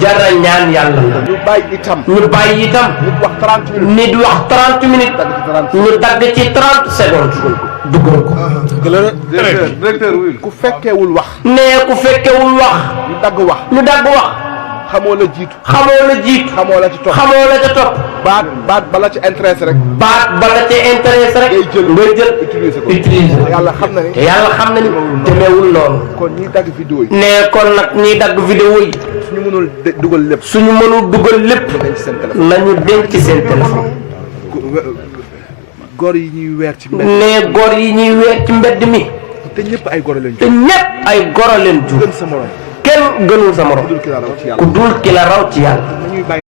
jara ñaan yàlla la. ñu bàyyi itam. nit wax 30 minutes. nit wax 30 minutes. ñu dagg ci 30 secondes. dugal ko. directeur ku fekkewul wax. nee ku fekkewul wax. ñu dagg wax. xamoo la jiitu. xamoo la ca topp. baat bala ci intéressé rek. ngay jël utiliser ko. yàlla xam na ni. demeewul noonu. kon ñiy dagg vidéo yi. nee kon nag ñiy dagg vidéo yi. suñu mënul dugal lépp. nañu denc seen téléphone. góor yi ñuy weer ci mbedd. nee góor yi ñuy weer ci mbedd mi. te ñëpp ay góor leen jur. kenn gënul sa morom. ku dul ki la raw ci yàlla.